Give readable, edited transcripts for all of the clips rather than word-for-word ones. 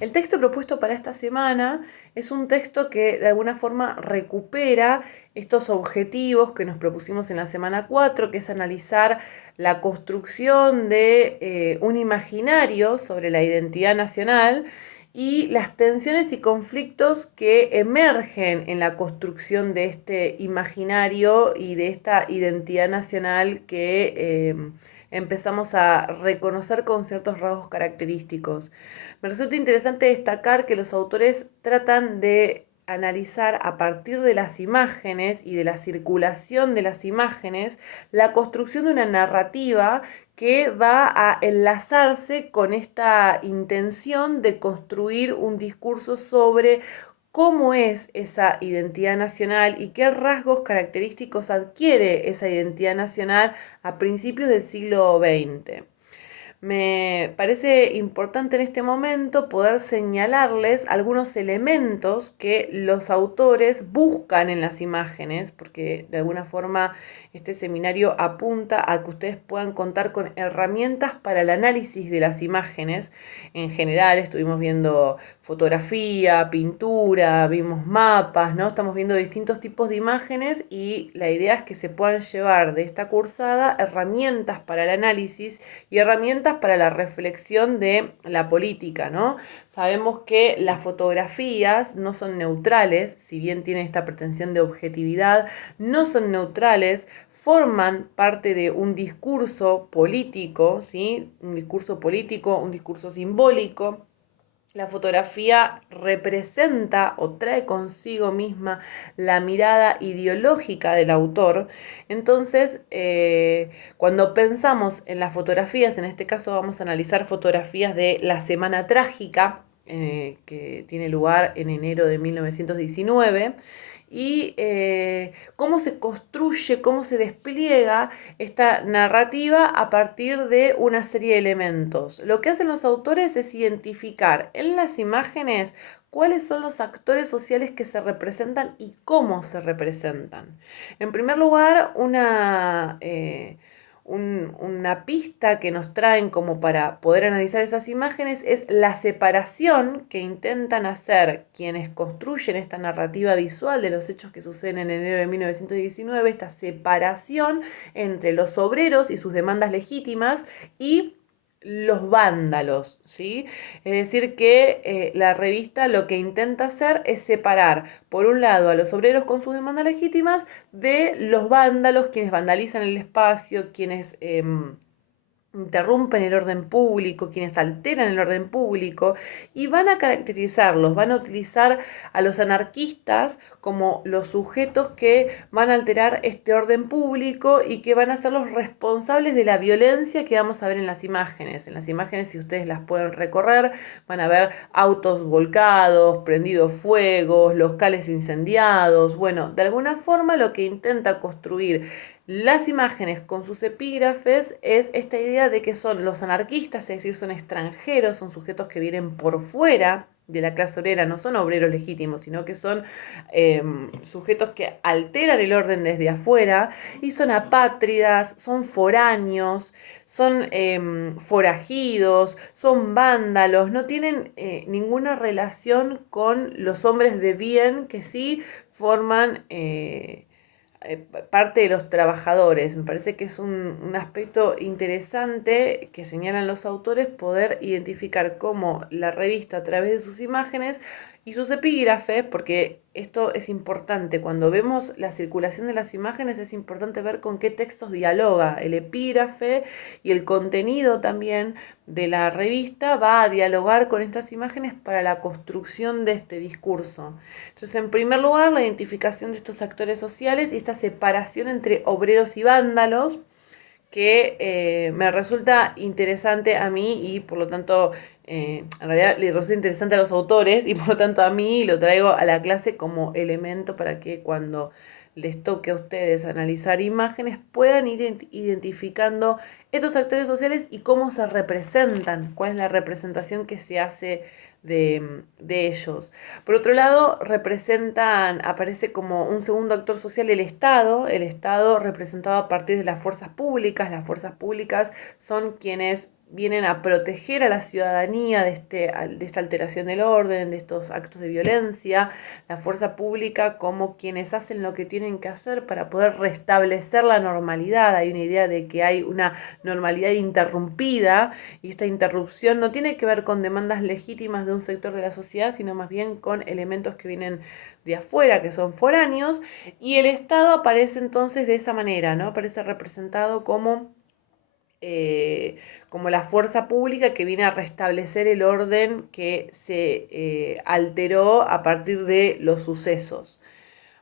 El texto propuesto para esta semana es un texto que de alguna forma recupera estos objetivos que nos propusimos en la semana 4, que es analizar la construcción de un imaginario sobre la identidad nacional y las tensiones y conflictos que emergen en la construcción de este imaginario y de esta identidad nacional que empezamos a reconocer con ciertos rasgos característicos. Me resulta interesante destacar que los autores tratan de analizar a partir de las imágenes y de la circulación de las imágenes la construcción de una narrativa que va a enlazarse con esta intención de construir un discurso sobre cómo es esa identidad nacional y qué rasgos característicos adquiere esa identidad nacional a principios del siglo XX. Me parece importante en este momento poder señalarles algunos elementos que los autores buscan en las imágenes, porque de alguna forma este seminario apunta a que ustedes puedan contar con herramientas para el análisis de las imágenes. En general estuvimos viendo fotografía, pintura, vimos mapas, ¿no? Estamos viendo distintos tipos de imágenes y la idea es que se puedan llevar de esta cursada herramientas para el análisis y herramientas para la reflexión de la política, ¿no? Sabemos que las fotografías no son neutrales, si bien tienen esta pretensión de objetividad, no son neutrales, forman parte de un discurso político, ¿sí? Un discurso político, un discurso simbólico. La fotografía representa o trae consigo misma la mirada ideológica del autor. Entonces, cuando pensamos en las fotografías, en este caso vamos a analizar fotografías de la Semana Trágica, que tiene lugar en enero de 1919, y cómo se construye, cómo se despliega esta narrativa a partir de una serie de elementos. Lo que hacen los autores es identificar en las imágenes cuáles son los actores sociales que se representan y cómo se representan. En primer lugar, una pista que nos traen como para poder analizar esas imágenes es la separación que intentan hacer quienes construyen esta narrativa visual de los hechos que suceden en enero de 1919, esta separación entre los obreros y sus demandas legítimas y los vándalos, ¿sí? Es decir, que la revista lo que intenta hacer es separar, por un lado, a los obreros con sus demandas legítimas de los vándalos, quienes vandalizan el espacio, quienes interrumpen el orden público, quienes alteran el orden público, y van a caracterizarlos, van a utilizar a los anarquistas como los sujetos que van a alterar este orden público y que van a ser los responsables de la violencia que vamos a ver en las imágenes. En las imágenes, si ustedes las pueden recorrer, van a ver autos volcados, prendidos fuegos, locales incendiados. Bueno, de alguna forma lo que intenta construir las imágenes con sus epígrafes es esta idea de que son los anarquistas, es decir, son extranjeros, son sujetos que vienen por fuera de la clase obrera, no son obreros legítimos, sino que son sujetos que alteran el orden desde afuera y son apátridas, son foráneos, son forajidos, son vándalos, no tienen ninguna relación con los hombres de bien que sí forman parte de los trabajadores. Me parece que es un aspecto interesante que señalan los autores, poder identificar cómo la revista a través de sus imágenes y sus epígrafes, porque esto es importante, cuando vemos la circulación de las imágenes es importante ver con qué textos dialoga el epígrafe y el contenido también de la revista va a dialogar con estas imágenes para la construcción de este discurso. Entonces, en primer lugar, la identificación de estos actores sociales y esta separación entre obreros y vándalos, que me resulta interesante a mí y por lo tanto, en realidad le resulta interesante a los autores y por lo tanto a mí lo traigo a la clase como elemento para que cuando les toque a ustedes analizar imágenes puedan ir identificando estos actores sociales y cómo se representan, cuál es la representación que se hace de ellos. Por otro lado, aparece como un segundo actor social el Estado representado a partir de las fuerzas públicas son quienes vienen a proteger a la ciudadanía de esta alteración del orden, de estos actos de violencia, la fuerza pública como quienes hacen lo que tienen que hacer para poder restablecer la normalidad. Hay una idea de que hay una normalidad interrumpida y esta interrupción no tiene que ver con demandas legítimas de un sector de la sociedad, sino más bien con elementos que vienen de afuera, que son foráneos, y el Estado aparece entonces de esa manera, ¿no? Aparece representado como la fuerza pública que viene a restablecer el orden que se alteró a partir de los sucesos.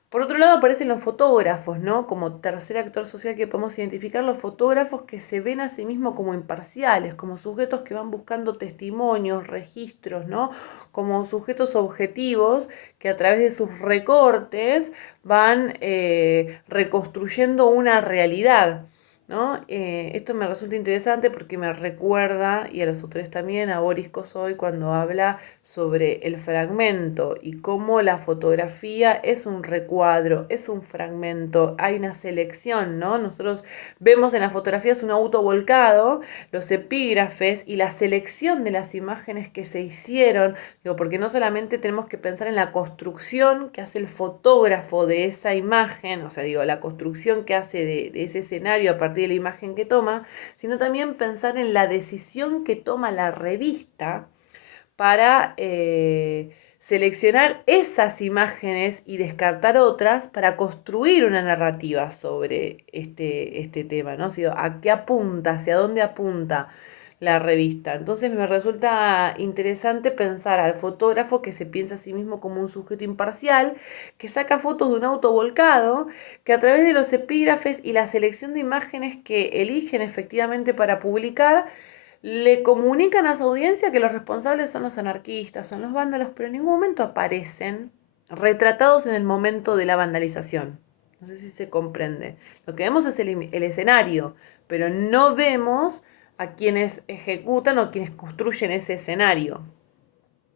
Por otro lado aparecen los fotógrafos, ¿no? Como tercer actor social que podemos identificar, los fotógrafos que se ven a sí mismos como imparciales, como sujetos que van buscando testimonios, registros, ¿no? Como sujetos objetivos que a través de sus recortes van reconstruyendo una realidad, ¿no? Esto me resulta interesante porque me recuerda, y a los autores también, a Boris Kosoy cuando habla sobre el fragmento y cómo la fotografía es un recuadro, es un fragmento, hay una selección, ¿no? Nosotros vemos en las fotografías un auto volcado, los epígrafes y la selección de las imágenes que se hicieron, digo, porque no solamente tenemos que pensar en la construcción que hace el fotógrafo de esa imagen, o sea, digo, la construcción que hace de ese escenario a partir de la imagen que toma, sino también pensar en la decisión que toma la revista para seleccionar esas imágenes y descartar otras para construir una narrativa sobre este tema, ¿no? O sea, ¿a qué apunta? ¿Hacia dónde apunta la revista? Entonces me resulta interesante pensar al fotógrafo que se piensa a sí mismo como un sujeto imparcial, que saca fotos de un auto volcado, que a través de los epígrafes y la selección de imágenes que eligen efectivamente para publicar, le comunican a su audiencia que los responsables son los anarquistas, son los vándalos, pero en ningún momento aparecen retratados en el momento de la vandalización. No sé si se comprende. Lo que vemos es el escenario, pero no vemos a quienes ejecutan o quienes construyen ese escenario.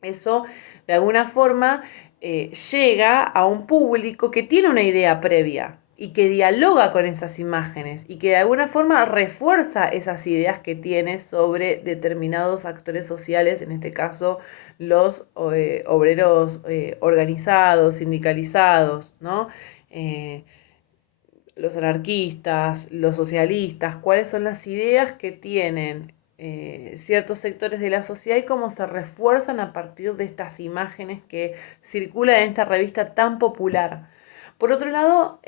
Eso, de alguna forma, llega a un público que tiene una idea previa y que dialoga con esas imágenes y que de alguna forma refuerza esas ideas que tiene sobre determinados actores sociales, en este caso los obreros organizados, sindicalizados, ¿no? Eh, los anarquistas, los socialistas, cuáles son las ideas que tienen ciertos sectores de la sociedad y cómo se refuerzan a partir de estas imágenes que circulan en esta revista tan popular. Por otro lado,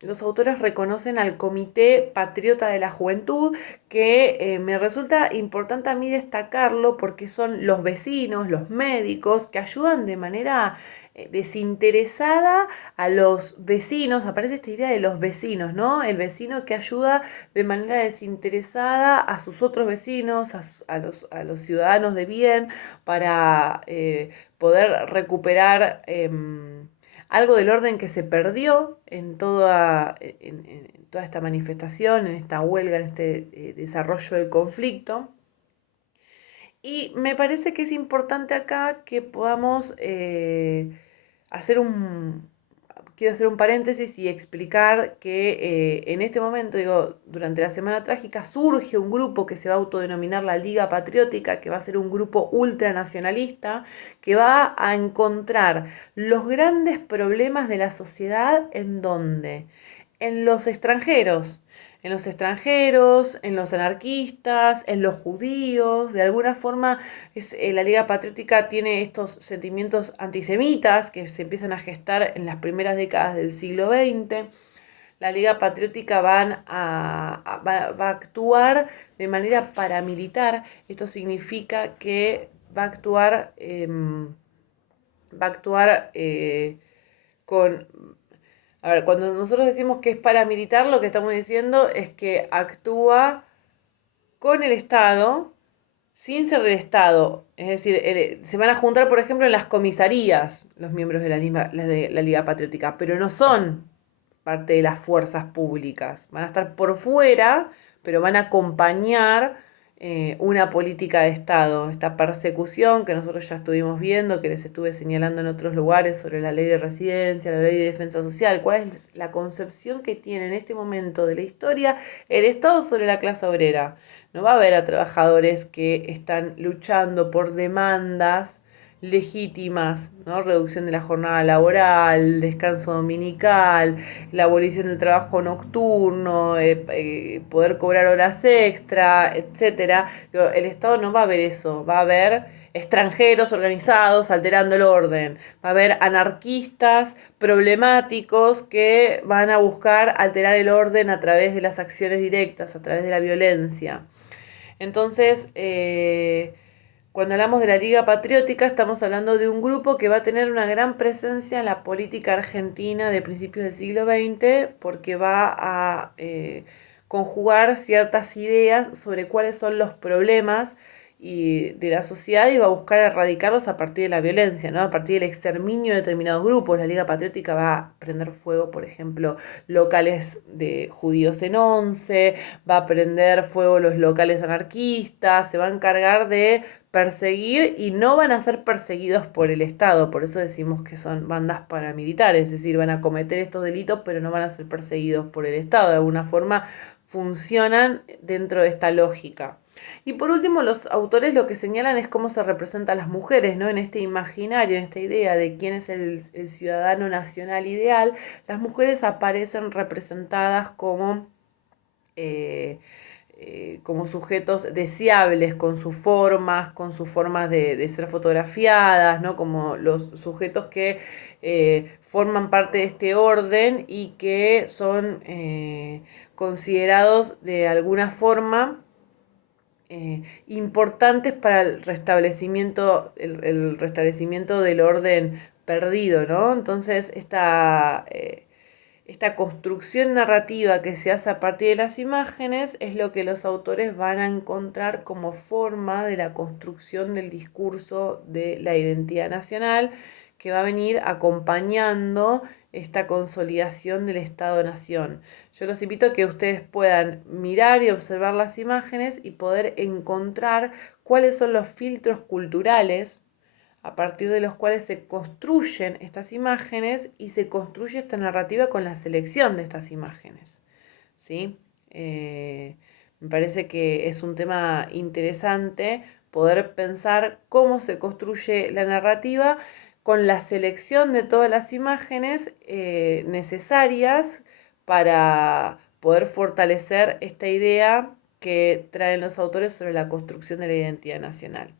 los autores reconocen al Comité Patriota de la Juventud, que me resulta importante a mí destacarlo porque son los vecinos, los médicos, que ayudan de manera desinteresada a los vecinos. Aparece esta idea de los vecinos, ¿no? El vecino que ayuda de manera desinteresada a sus otros vecinos, a los ciudadanos de bien, para poder recuperar algo del orden que se perdió en toda esta manifestación, en esta huelga, en este desarrollo del conflicto. Y me parece que es importante acá que podamos hacer quiero hacer un paréntesis y explicar que en este momento, digo, durante la Semana Trágica surge un grupo que se va a autodenominar la Liga Patriótica, que va a ser un grupo ultranacionalista, que va a encontrar los grandes problemas de la sociedad en donde, en los extranjeros, en los anarquistas, en los judíos. De alguna forma la Liga Patriótica tiene estos sentimientos antisemitas que se empiezan a gestar en las primeras décadas del siglo XX. La Liga Patriótica va a actuar de manera paramilitar. Esto significa que va a actuar con... A ver, cuando nosotros decimos que es paramilitar, lo que estamos diciendo es que actúa con el Estado sin ser del Estado. Es decir, se van a juntar, por ejemplo, en las comisarías los miembros de la Liga Patriótica, pero no son parte de las fuerzas públicas. Van a estar por fuera, pero van a acompañar una política de Estado. Esta persecución que nosotros ya estuvimos viendo, que les estuve señalando en otros lugares sobre la ley de residencia, la ley de defensa social, cuál es la concepción que tiene en este momento de la historia el Estado sobre la clase obrera. No va a ver a trabajadores que están luchando por demandas legítimas, ¿no? Reducción de la jornada laboral, descanso dominical, la abolición del trabajo nocturno, poder cobrar horas extra, etcétera. El Estado no va a ver eso, va a ver extranjeros organizados alterando el orden, va a haber anarquistas problemáticos que van a buscar alterar el orden a través de las acciones directas, a través de la violencia. Entonces, cuando hablamos de la Liga Patriótica, estamos hablando de un grupo que va a tener una gran presencia en la política argentina de principios del siglo XX, porque va a conjugar ciertas ideas sobre cuáles son los problemas de la sociedad y va a buscar erradicarlos a partir de la violencia, ¿no? A partir del exterminio de determinados grupos. La Liga Patriótica va a prender fuego, por ejemplo, locales de judíos en Once, va a prender fuego los locales anarquistas, se va a encargar de perseguir y no van a ser perseguidos por el Estado, por eso decimos que son bandas paramilitares, es decir, van a cometer estos delitos pero no van a ser perseguidos por el Estado, de alguna forma funcionan dentro de esta lógica. Y por último, los autores lo que señalan es cómo se representan las mujeres, ¿no? En este imaginario, en esta idea de quién es el ciudadano nacional ideal, las mujeres aparecen representadas como sujetos deseables con sus formas de ser fotografiadas, ¿no? Como los sujetos que forman parte de este orden y que son considerados de alguna forma importantes para el restablecimiento del orden perdido, ¿no? Entonces, esta construcción narrativa que se hace a partir de las imágenes es lo que los autores van a encontrar como forma de la construcción del discurso de la identidad nacional que va a venir acompañando esta consolidación del Estado-Nación. Yo los invito a que ustedes puedan mirar y observar las imágenes y poder encontrar cuáles son los filtros culturales a partir de los cuales se construyen estas imágenes y se construye esta narrativa con la selección de estas imágenes. ¿Sí? Me parece que es un tema interesante poder pensar cómo se construye la narrativa con la selección de todas las imágenes necesarias para poder fortalecer esta idea que traen los autores sobre la construcción de la identidad nacional.